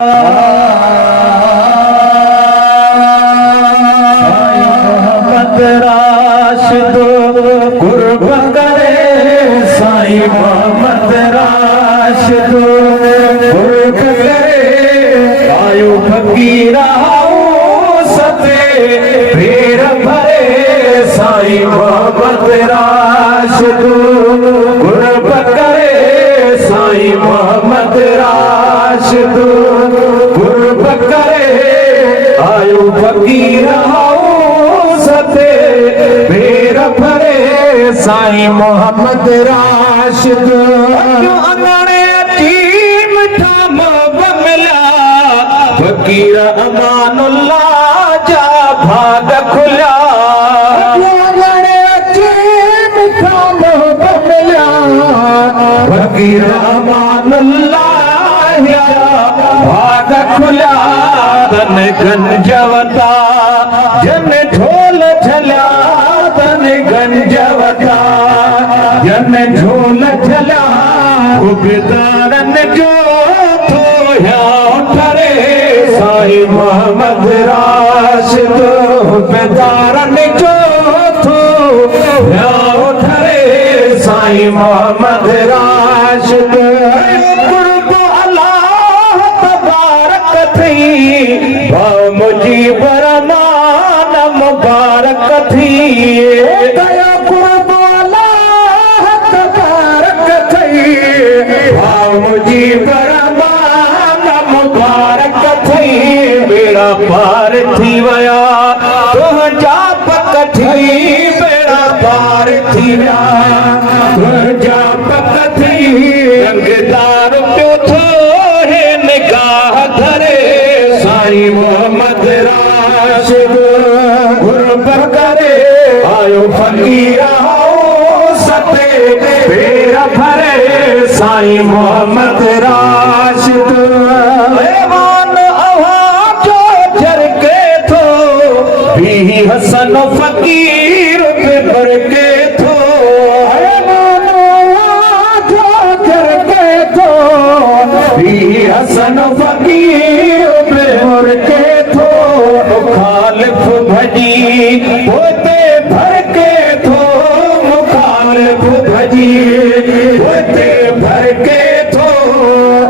मोहम्मद राशिद कुर्ब करे साईं मोहम्मद राशिद कुर्ब करे आयो फकीरा सते पीर भरे साईं मोहम्मद राशिद कुर्ब करे साईं मोहम्मद राशिद कुर्ब करे आयो फकीरा सते पीर भरे साईं मोहम्मद राशिद अंगणे अजीम ठाम बंगला फकीर अमानुल्लाह जा भाग खुला अंगणे अजीम ठाम बंगला फकीर अमानुल्लाह जा भाग खुला तन गंजवता जन ढोल झला तन गंजवता जन ढोल झला उबदारन जो थोया उठरे साईं मोहम्मद राशिद उबदारन जो थोया उठरे साईं मोहम्मद राशिद मुझी बरमान मुबारक थी दया कुर्बाला तबारक थी मुझी बरमान मुबारक थी बेड़ा पार थी वया तुझा पक थी बेड़ा पार थी वया तुझा पक थी रंगदार पियो थो हे निगाह धरे साईं मोहम्मद राशिद कुर्ब करे आयो फकीरा सते पीर भरे साईं मोहम्मद राशिद ऐवान आवाजो झरके थो भी हसन फकीर पे भरके थो ऐवान आवाजो झरके थो भी हसन फकीर और के थो मुखालिफ भजी होते भर के थो मुखालिफ भजी होते भर के थो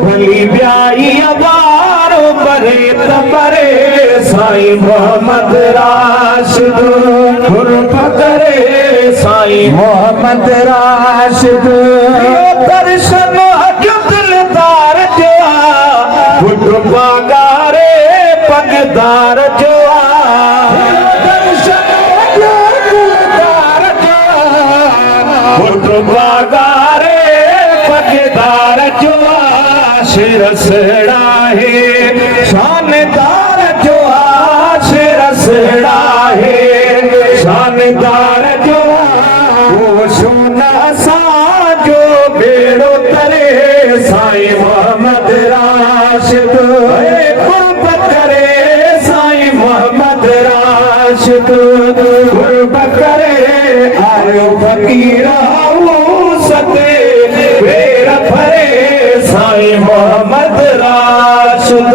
भली ब्याई अबारो बरे तमरे साईं मोहम्मद राशिद कुर्ब करे साईं मोहम्मद राशिद दर्शन अजो दिलदार जो बागारे पगदार जो दर्शन दिलदार जो बागारे पगदार जो शिरसड़ा है शानदार जो शिरसड़ा है शानदार जो वो सोना सा जो बेड़ो तरे साईं मोहम्मद राशिद कुर्ब करे साईं मोहम्मद राशिद कुर्ब करे आयो फकीरा सते पीर भरे साईं मोहम्मद राशिद।